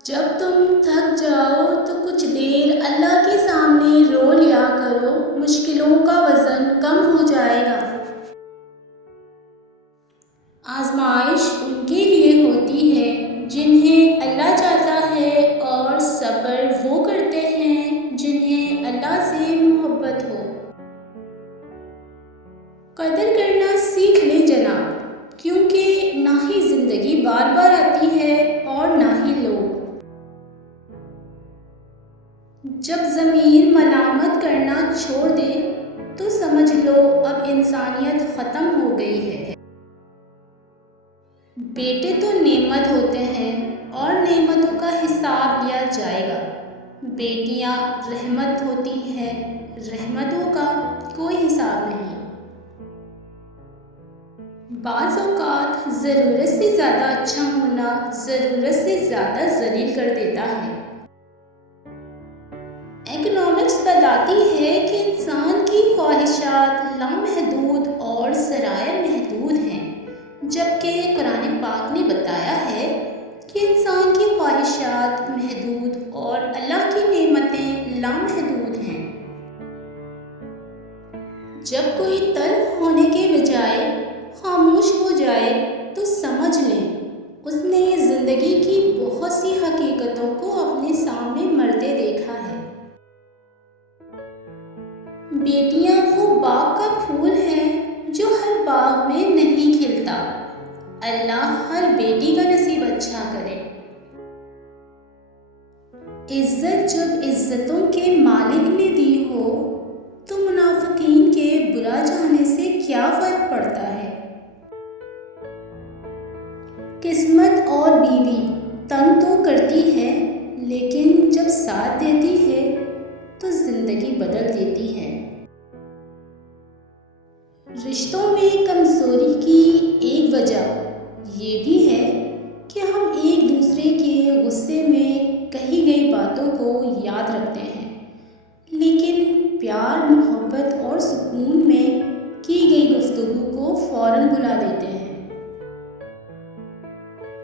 جب تم تھک جاؤ تو کچھ دیر اللہ کے سامنے رو لیا کرو، مشکلوں کا وزن کم ہو جائے گا۔ آزمائش ان کے لیے ہوتی ہے جنہیں اللہ چاہتا ہے، اور صبر وہ کرتے ہیں جنہیں اللہ سے محبت ہو۔ قدر کرنا سیکھ لیں جناب، کیونکہ نہ ہی زندگی بار بار آتی ہے اور نہ ہی لوگ۔ جب ضمیر ملامت کرنا چھوڑ دے تو سمجھ لو اب انسانیت ختم ہو گئی ہے۔ بیٹے تو نعمت ہوتے ہیں اور نعمتوں کا حساب لیا جائے گا۔ بیٹیاں رحمت ہوتی ہیں، رحمتوں کا کوئی حساب نہیں۔ بعض اوقات ضرورت سے زیادہ اچھا ہونا ضرورت سے زیادہ ذلیل کر دیتا ہے۔ اکنامکس بتاتی ہے کہ انسان کی خواہشات لامحدود اور ذرائع محدود ہیں، جبکہ قرآن پاک نے بتایا ہے کہ انسان کی خواہشات محدود اور اللہ کی نعمتیں لامحدود ہیں۔ جب کوئی تلخ ہونے کے بجائے خاموش ہو جائے تو سمجھ لیں اس نے زندگی کی بہت سی حقیقتوں کو اپنے سامنے مرتے دیکھا ہے۔ بیٹیاں وہ باغ کا پھول ہیں جو ہر باغ میں نہیں کھلتا۔ اللہ ہر بیٹی کا نصیب اچھا کرے۔ عزت جب عزتوں کے مالک نے دی ہو تو منافقین کے برا چاہنے سے کیا فرق پڑتا ہے۔ قسمت اور بیوی تنگ تو کرتی ہے، لیکن جب ساتھ دیتی ہے تو زندگی بدل دیتی ہے۔ رشتوں میں کمزوری کی ایک وجہ یہ بھی ہے کہ ہم ایک دوسرے کے غصے میں کہی گئی باتوں کو یاد رکھتے ہیں، لیکن پیار، محبت اور سکون میں کی گئی گفتگو کو فوراً بھلا دیتے ہیں۔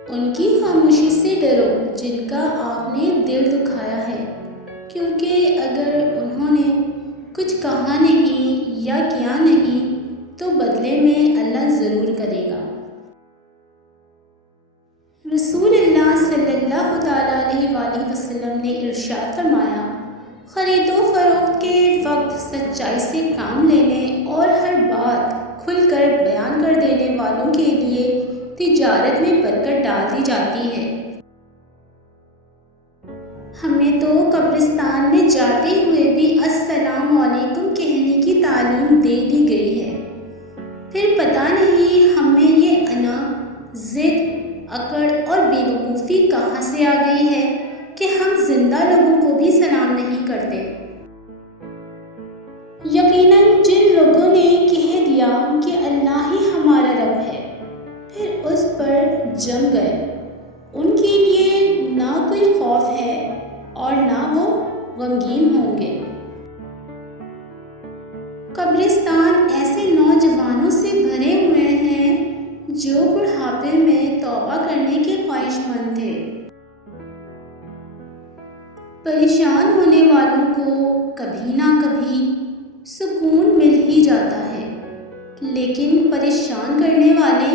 ان کی خاموشی سے ڈرو جن کا آپ نے دل دکھایا ہے، کیونکہ اگر انہوں نے کچھ کہا نہیں یا کیا نہیں تو بدلے میں اللہ ضرور کرے گا۔ رسول اللہ صلی اللہ تعالیٰ علیہ وآلہ وسلم نے ارشاد فرمایا، خرید و فروخت کے وقت سچائی سے کام لینے اور ہر بات کھل کر بیان کر دینے والوں کے لیے تجارت میں برکت ڈال دی جاتی ہے۔ ہمیں تو قبرستان میں جاتے ہوئے بھی السلام علیکم کہنے کی تعلیم دے دی گئی ہے، پھر پتہ نہیں ہم میں یہ انا، ضد، اکڑ اور بے وقوفی کہاں سے آ گئی ہے کہ ہم زندہ لوگوں کو بھی سلام نہیں کرتے۔ یقیناً جن لوگوں نے کہہ دیا کہ اللہ ہی ہمارا رب ہے، پھر اس پر جم گئے، ان کے لیے نہ کوئی خوف ہے اور نہ وہ غمگین ہوں گے۔ قبرستان ایسے نوجوانوں سے بھرے ہوئے ہیں جو بڑھاپے میں توبہ کرنے کے خواہش مند تھے۔ پریشان ہونے والوں کو کبھی نہ کبھی سکون مل ہی جاتا ہے، لیکن پریشان کرنے والے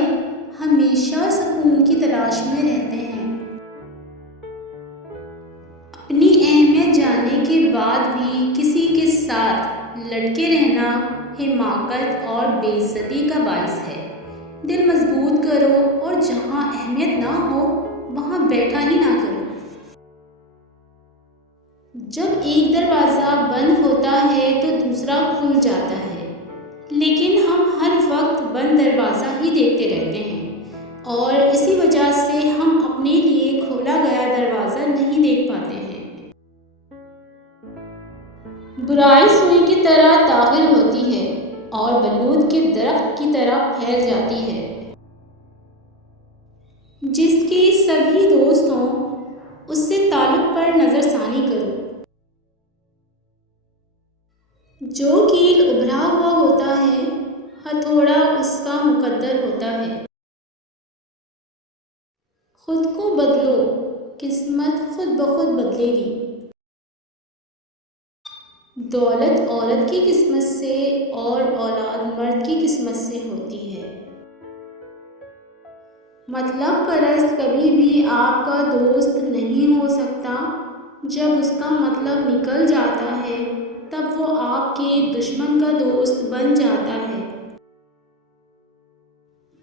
ہمیشہ سکون کی تلاش میں رہتے ہیں۔ اپنی اہمیت جاننے کے بعد بھی کسی کے ساتھ لٹکے رہنا حماقت اور بے عزتی کا باعث ہے۔ دل مضبوط کرو اور جہاں اہمیت نہ ہو وہاں بیٹھا ہی نہ کرو۔ جب ایک دروازہ بند ہوتا ہے تو دوسرا کھل جاتا ہے، لیکن ہم ہر وقت بند دروازہ ہی دیکھتے رہتے ہیں، اور اسی وجہ سے ہم اپنے لیے کھولا گیا دروازہ نہیں دیکھ پاتے ہیں۔ برائی سوئی کی طرح داخل ہوتی ہے اور بلود کے درخت کی طرح پھیل جاتی ہے۔ جس کے سبھی دوست ہوں اس سے تعلق پر نظر ثانی کرو۔ جو کیل ابھرا ہوا ہوتا ہے ہتھوڑا اس کا مقدر ہوتا ہے۔ خود کو بدلو قسمت خود بخود بدلے گی۔ دولت عورت کی قسمت سے اور اولاد مرد کی قسمت سے ہوتی ہے۔ مطلب پرست کبھی بھی آپ کا دوست نہیں ہو سکتا۔ جب اس کا مطلب نکل جاتا ہے تب وہ آپ کے دشمن کا دوست بن جاتا ہے۔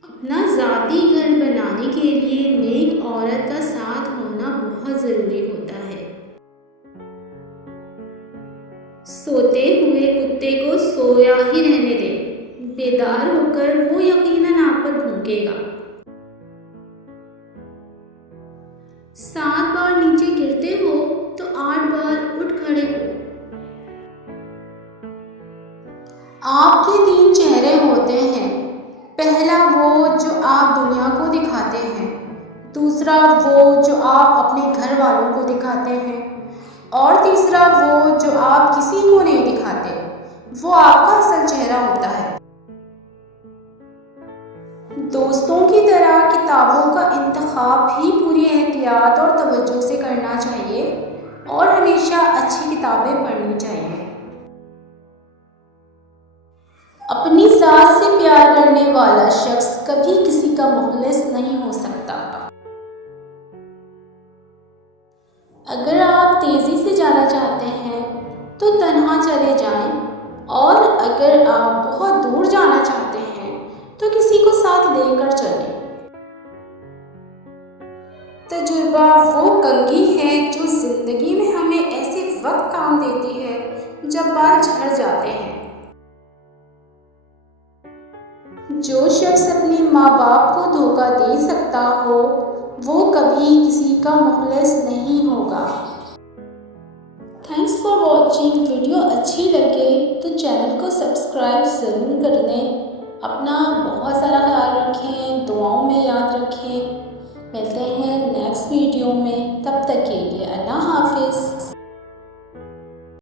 اپنا ذاتی گھر بنانے کے لیے نیک عورت کا ساتھ ہونا بہت ضروری ہوتا ہے۔ سوتے ہوئے کتے کو سویا ہی رہنے دیں، بیدار ہو کر وہ یقیناً آپ پر بھونکے گا۔ 7 بار نیچے گرتے ہو تو 8 بار اٹھ کھڑے ہو۔ آپ کے 3 چہرے ہوتے ہیں، پہلا وہ جو آپ دنیا کو دکھاتے ہیں، دوسرا وہ جو آپ اپنے گھر والوں کو دکھاتے ہیں، اور تیسرا وہ جو آپ کسی کو نہیں دکھاتے، وہ آپ کا اصل چہرہ ہوتا ہے۔ دوستوں کی طرح کتابوں کا انتخاب بھی پوری احتیاط اور توجہ سے کرنا چاہیے اور ہمیشہ اچھی کتابیں پڑھنی چاہیے۔ اپنی ذات سے پیار کرنے والا شخص کبھی کسی کا مخلص نہیں ہو سکتا۔ اگر آپ تیزی سے جانا چاہتے ہیں تو تنہا چلے جائیں، اور اگر آپ بہت دور جانا چاہتے ہیں تو کسی کو ساتھ لے کر چلیں۔ تجربہ وہ کنگھی ہے جو زندگی میں ہمیں ایسے وقت کام دیتی ہے جب بال جھڑ جاتے ہیں۔ جو شخص اپنے ماں باپ کو دھوکہ دے سکتا ہو وہ کبھی کسی کا مخلص نہیں ہوگا۔ Thanks for watching. ویڈیو اچھی لگے تو چینل کو سبسکرائب ضرور کر دیں۔ اپنا بہت سارا خیال رکھیں، دعاؤں میں یاد رکھیں۔